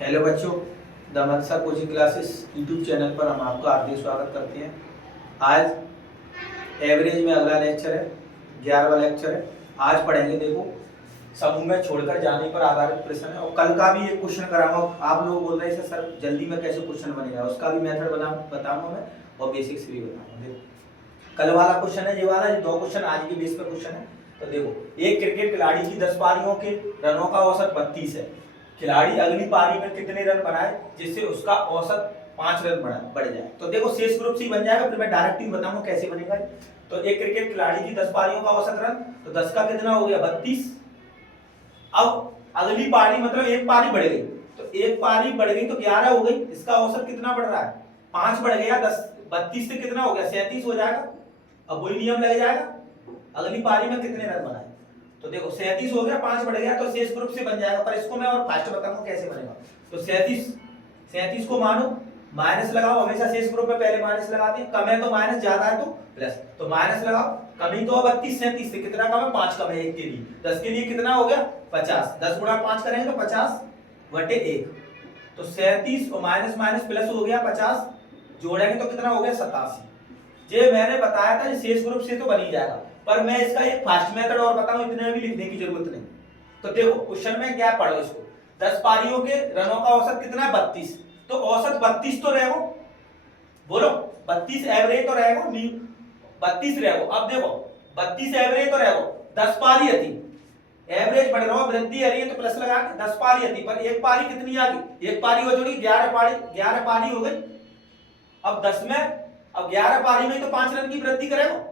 Hello बच्चों, the Mansa coaching classes YouTube channel पर हम आपका हार्दिक स्वागत करते हैं। आज एवरेज में अगला लेक्चर है, 11वां लेक्चर है। आज पढ़ेंगे, देखो, समूह में छोड़कर जाने पर आधारित प्रश्न है। और कल का भी एक क्वेश्चन कराऊंगा। आप लोग बोल रहे हैं सर जल्दी में कैसे क्वेश्चन बनेगा, उसका भी मेथड बताऊंगा मैं, और बेसिक्स भी बताऊंगा। देखो, कल वाला क्वेश्चन है, ये वाला, ये दो क्वेश्चन आज के बेस पर क्वेश्चन है। तो देखो, एक क्रिकेट खिलाड़ी की 10 पारियों के रनों का औसत 32 है। खिलाड़ी अगली पारी में कितने रन बनाए जिससे उसका औसत 5 रन बढ़ जाए। तो देखो, शेष ग्रुप से बन जाएगा, फिर मैं डायरेक्ट ही बताऊंगा कैसे बनेगा। तो एक क्रिकेट खिलाड़ी की 10 पारियों का औसत रन, तो 10 का कितना हो गया 32। अब अगली पारी मतलब एक पारी बढ़ गई, तो एक पारी बढ़ गई तो 11 हो गई। इसका औसत कितना बढ़ रहा है, 5 बढ़ गया, 10 32 से कितना हो गया 37 हो जाएगा। अब वही नियम लग जाएगा, अगली पारी में कितने रन बनाए। तो देखो 37 हो गया, 5 बढ़ गया, तो शेष ग्रुप से बन जाएगा। पर इसको मैं और फास्ट बताऊंगा कैसे बनेगा। तो 37 को मानो माइनस लगाओ, हमेशा शेष ग्रुप में पहले माइनस लगाते हैं। कम है तो माइनस, ज्यादा है तो प्लस, तो माइनस लगाओ। कमी तो 32 37 से कितना कम है, 5 कम है 1 के लिए। 10 के लिए कितना हो गया 50, 10 गुणा 5 करेंगे तो 50 बटे 1। तो 37 और माइनस माइनस प्लस हो गया 50, जोड़ेंगे तो कितना हो गया 87। ये मैंने बताया था, शेष ग्रुप से तो बन ही जाएगा। पर मैं इसका एक फास्ट मेथड और बताऊं, इतने में भी लिखने की जरूरत नहीं। तो देखो क्वेश्चन में क्या पढ़ो इसको, 10 पारियों के रनों का औसत कितना है 32। तो औसत 32 तो रहेगा, बोलो 32 एवरेज तो रहेगा, 32 रहेगा। अब देखो 32 एवरेज तो रहेगा, 10 पारी थी, एवरेज बढ़ रहा हो, वृद्धि आ रही है तो प्लस लगा के 10 पारी थी। पर एक पारी कितनी आ गई, एक पारी हो जोड़ी 11 पारी हो गई। अब 10 में, अब 11 पारी में तो 5 रन की वृद्धि करेगा।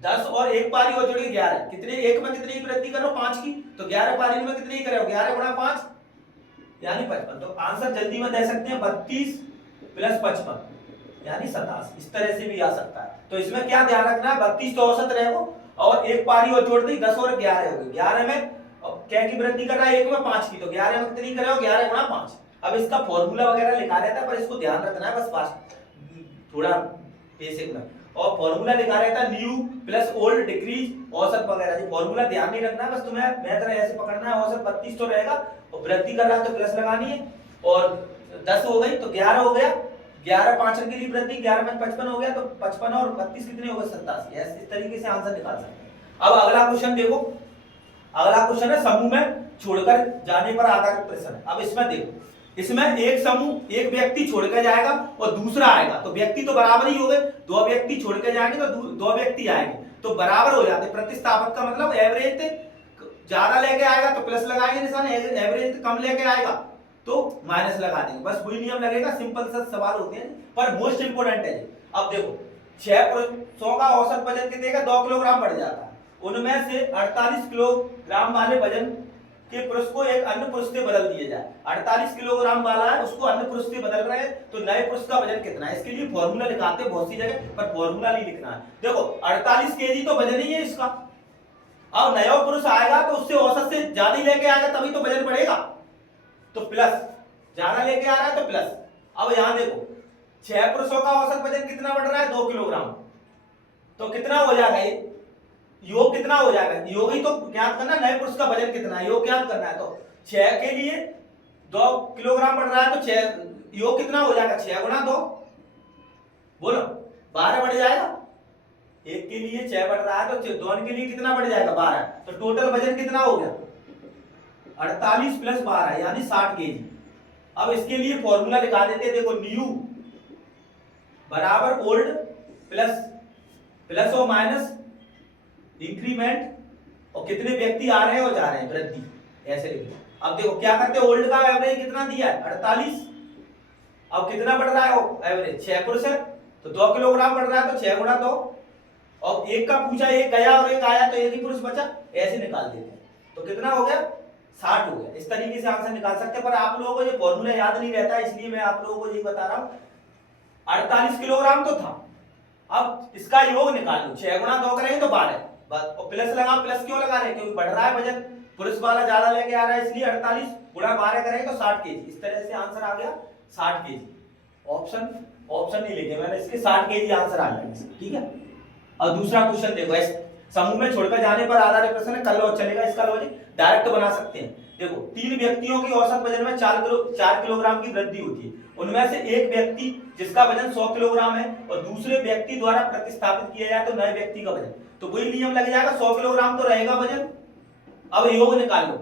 10 और एक पारी हो जोड़ी 11, कितने एक में कितनी की वृद्धि करो 5 की, तो 11 पारी में कितनी करो 11 गुणा 5 यानी 55। तो आंसर जल्दी में दे सकते हैं 32 प्लस 55 यानी 87। इस तरह से भी आ सकता है। तो इसमें क्या ध्यान रखना है, 32 तो औसत रहेगा और एक पारी और जोड़ दी 10 और 11 हो गई। 11 में क्या की वृद्धि कर रहा है, एक में 5 की, तो 11 में कितनी करेगा 11 गुणा 5। अब इसका फॉर्मूला वगैरह लिखा रहता है, पर इसको ध्यान रखना है बस फास्ट, थोड़ा बेसिक में। और फॉर्मूला लिखा रहता है न्यू प्लस ओल्ड डिक्रीज औसत वगैरह, जो फॉर्मूला ध्यान नहीं रखना है, बस तुम्हें मेथड ऐसे पकड़ना है। औसत 32 तो रहेगा और वृद्धि कर रहा है तो प्लस लगानी है। और 10 हो गई तो 11 हो गया, 11 5 अंक की लिए वृद्धि, 11 में 55 हो गया, तो 55 और 32 कितने हो गए 87। इस तरीके से आंसर निकाल सकते हैं। अब अगला क्वेश्चन देखो, अगला क्वेश्चन है समूह में छोड़कर जाने पर आधारित प्रश्न। अब इसमें देखो, इसमें एक समूह एक व्यक्ति छोड़ के जाएगा और दूसरा आएगा, तो व्यक्ति तो बराबर ही हो गए, दो व्यक्ति छोड़ के जाएंगे तो दो व्यक्ति आएंगे तो बराबर हो जाते। प्रतिस्थापन का मतलब एवरेज ज्यादा लेके आएगा तो प्लस लगाएंगे निशान, एवरेज कम लेके आएगा तो माइनस लगा देंगे। बस वही नियम लगेगा, सिंपल सा सवाल होते हैं, पर मोस्ट इंपोर्टेंट है। अब देखो 6 पुरुषों का औसत वजन कितने का 2 किलोग्राम बढ़ जाता है। उनमें से 48 किलोग्राम वाले वजन के पुरुष को एक अन्य पुरुष से बदल दिया जाए। 48 किलोग्राम वाला है, उसको अन्य पुरुष से बदल रहे हैं, तो नए पुरुष का वजन कितना है। इसके लिए फॉर्मूला लिखाते हैं बहुत सी जगह, पर फॉर्मूला नहीं लिखना है। देखो 48 केजी तो वजन ही है इसका। अब नया पुरुष आएगा तो उससे औसत से ज्यादा लेके आएगा, तभी तो वजन बढ़ेगा, तो प्लस, ज्यादा लेके आ रहा है तो प्लस। अब यहां देखो 6 पुरुषों का औसत वजन कितना बढ़ रहा है 2 किलोग्राम, तो कितना हो जाएगा ये योग कितना हो जाएगा, योग ही तो ज्ञात करना, नए पुरुष का वजन कितना है योग ज्ञात करना है। तो 6 के लिए 2 किलोग्राम बढ़ रहा है तो 6 योग कितना हो जाएगा 6 गुणा 2, बोलो 12 बढ़ जाएगा। एक के लिए 6 बढ़ रहा है तो 2 के लिए कितना बढ़ जाएगा 12, तो टोटल वजन कितना हो गया 48 प्लस 12 यानी 60 केजी। अब इसके लिए फॉर्मूला लिखा देते हैं, देखो न्यू बराबर ओल्ड प्लस प्लस और माइनस इंक्रीमेंट और कितने व्यक्ति आ रहे हैं और जा रहे हैं वृद्धि, ऐसे लिखो। अब देखो क्या करते हैं, ओल्ड का एवरेज कितना दिया है 48, अब कितना बढ़ रहा है एवरेज 6 पुरुष है तो 2 किलोग्राम बढ़ रहा है तो 6 गुणा 2, और एक का पूछा एक गया और एक आया तो एक ही पुरुष बचा, ऐसे निकाल देते हैं। तो कितना हो गया 60 हो गया। इस तरीके से आंसर निकाल सकते हैं, पर आप लोगों को ये फॉर्मूला याद नहीं रहता, इसलिए मैं आप लोगों को यही बता रहा हूं। 48 किलोग्राम तो था, अब इसका योग निकाल लो, 6 गुणा 2 करेंगे तो 12, और प्लस लगा, प्लस क्यों लगा रहे हैं क्योंकि बढ़ रहा है वजन, पुरुष वाला ज्यादा लेके आ रहा है, इसलिए 48 गुणा 12 करेंगे तो 60 केजी। इस तरह से आंसर आ गया 60 केजी। ऑप्शन नहीं लिखे मैंने, इसके 60 केजी आंसर आ गया, ठीक है। और दूसरा क्वेश्चन देखो, समूह में छोड़कर जाने पर आधारित प्रश्न है, कल चलेगा, इसका लॉजिक डायरेक्ट बना सकते हैं। देखो 3 व्यक्तियों के औसत वजन में 4 किलोग्राम की वृद्धि होती है। उनमें से एक व्यक्ति जिसका वजन 100 किलोग्राम है और दूसरे व्यक्ति द्वारा प्रतिस्थापित किया जाए तो नए व्यक्ति का वजन, तो वही नियम लग जाएगा, 100 किलोग्राम तो रहेगा वजन। अब योग निकाल लो,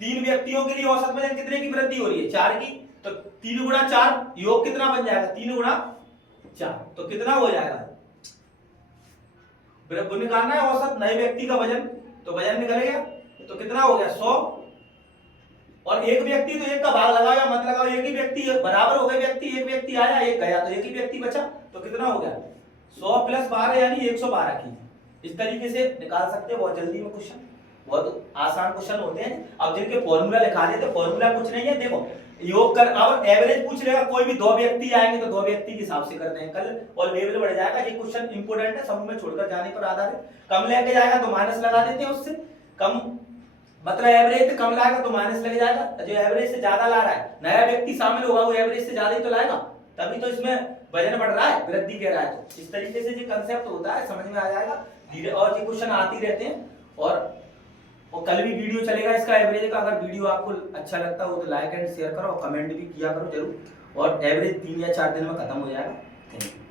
3 व्यक्तियों के लिए औसत वजन कितने की वृद्धि हो रही है, 4 की, तो 3 गुणा 4 योग कितना बन जाएगा, 3 गुणा 4, तो कितना हो जाएगा, निकालना है औसत नए व्यक्ति का वजन, तो वजन निकलेगा तो कितना हो गया 100, और एक व्यक्ति तो एक का भाग लगाओ या मत लगाओ, एक ही व्यक्ति बराबर हो गए व्यक्ति, एक व्यक्ति आया एक गया तो एक ही व्यक्ति बचा, तो कितना हो गया 100 + 12 यानी 112 की। इस तरीके से निकाल सकते हैं बहुत जल्दी में क्वेश्चन, बहुत आसान क्वेश्चन होते हैं। अब जिनके फॉर्मूला लिखा देते, फॉर्मूला कुछ नहीं है, देखो योग कर, अब एवरेज पूछ लेगा, कोई भी 2 व्यक्ति आएंगे तो 2 व्यक्ति के हिसाब से करते हैं कल, और लेवल बढ़ जाएगा। ये क्वेश्चन इंपोर्टेंट है, समूह में छोड़कर जाने पर आधारित, कम लेके जाएगा तो माइनस लगा देते हैं, उससे कम मतलब एवरेज से कम लाएगा तो माइनस लग जाएगा, जो एवरेज से ज्यादा ला रहा है, नया व्यक्ति शामिल होगा वो एवरेज से ज्यादा ही तो लाएगा, तभी तो इसमें वजन बढ़ रहा है, वृद्धि कह रहा है। तो इस तरीके से जो कंसेप्ट होता है समझ में आ जाएगा धीरे, और ये क्वेश्चन आते ही रहते हैं। और कल भी वीडियो चलेगा इसका एवरेज का, अगर वीडियो आपको अच्छा लगता हो तो लाइक एंड शेयर करो और कमेंट भी किया करो जरूर, और एवरेज 3 या 4 दिन में खत्म हो जाएगा। Thank you.